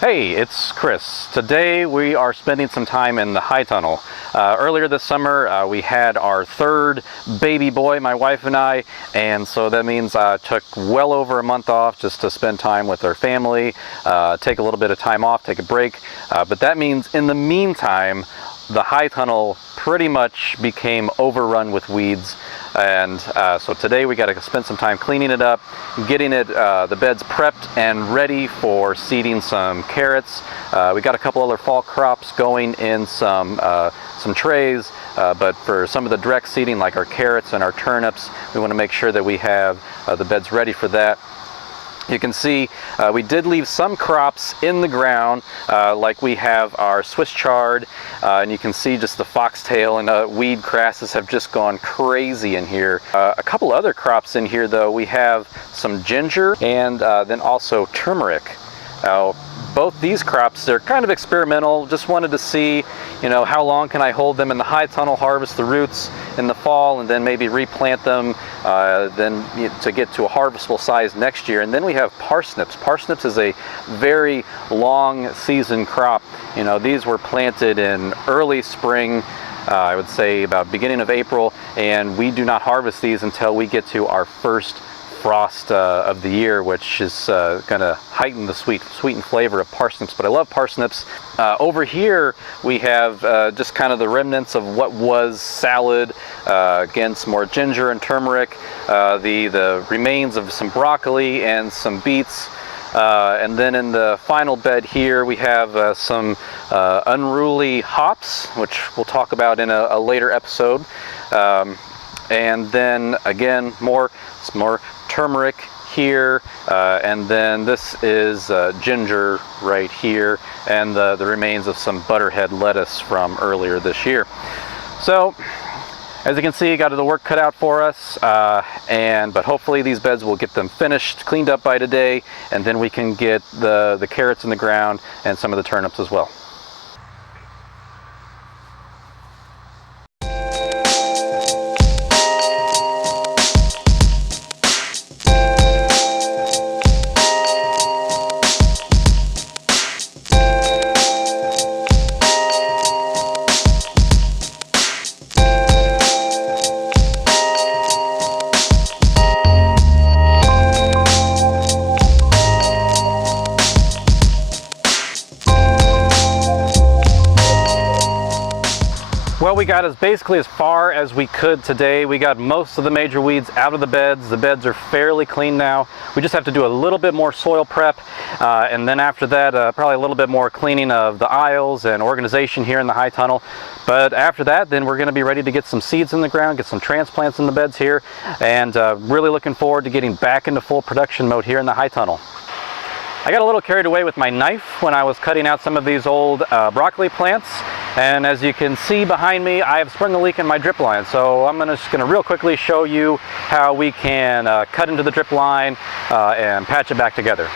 Hey, it's Chris. Today we are spending some time in the high tunnel. Earlier this summer we had our third baby boy, my wife and I, and so that means I took well over a month off just to spend time with our family, take a little bit of time off, take a break, but that means in the meantime the high tunnel pretty much became overrun with weeds. And so today we got to spend some time cleaning it up, getting it the beds prepped and ready for seeding some carrots. We got a couple other fall crops going in some trays, but for some of the direct seeding like our carrots and our turnips, we want to make sure that we have the beds ready for that. You can see we did leave some crops in the ground, like we have our Swiss chard, and you can see just the foxtail and weed grasses have just gone crazy in here. A couple other crops in here though, we have some ginger and then also turmeric. Both these crops, they're kind of experimental, just wanted to see, you know, how long can I hold them in the high tunnel, harvest the roots in the fall, and then maybe replant them then to get to a harvestable size next year. And then we have parsnips. Parsnips is a very long season crop. You know, these were planted in early spring, I would say about beginning of April, and we do not harvest these until we get to our first frost of the year, which is going to heighten the sweetened flavor of parsnips. But I love parsnips. Over here we have just kind of the remnants of what was salad, again some more ginger and turmeric, the remains of some broccoli and some beets. And then in the final bed here we have some unruly hops, which we'll talk about in a later episode. And then again more turmeric here, and then this is ginger right here, and the remains of some butterhead lettuce from earlier this year. So as you can see, got the work cut out for us, but hopefully these beds will get them finished, cleaned up by today, and then we can get the carrots in the ground and some of the turnips as well. Well, we got basically as far as we could today. We got most of the major weeds out of the beds. The beds are fairly clean now. We just have to do a little bit more soil prep, and then after that probably a little bit more cleaning of the aisles and organization here in the high tunnel. But after that, then we're going to be ready to get some seeds in the ground, get some transplants in the beds here, and really looking forward to getting back into full production mode here in the high tunnel. I got a little carried away with my knife when I was cutting out some of these old broccoli plants, and as you can see behind me, I have sprung a leak in my drip line. So I'm just going to real quickly show you how we can cut into the drip line and patch it back together.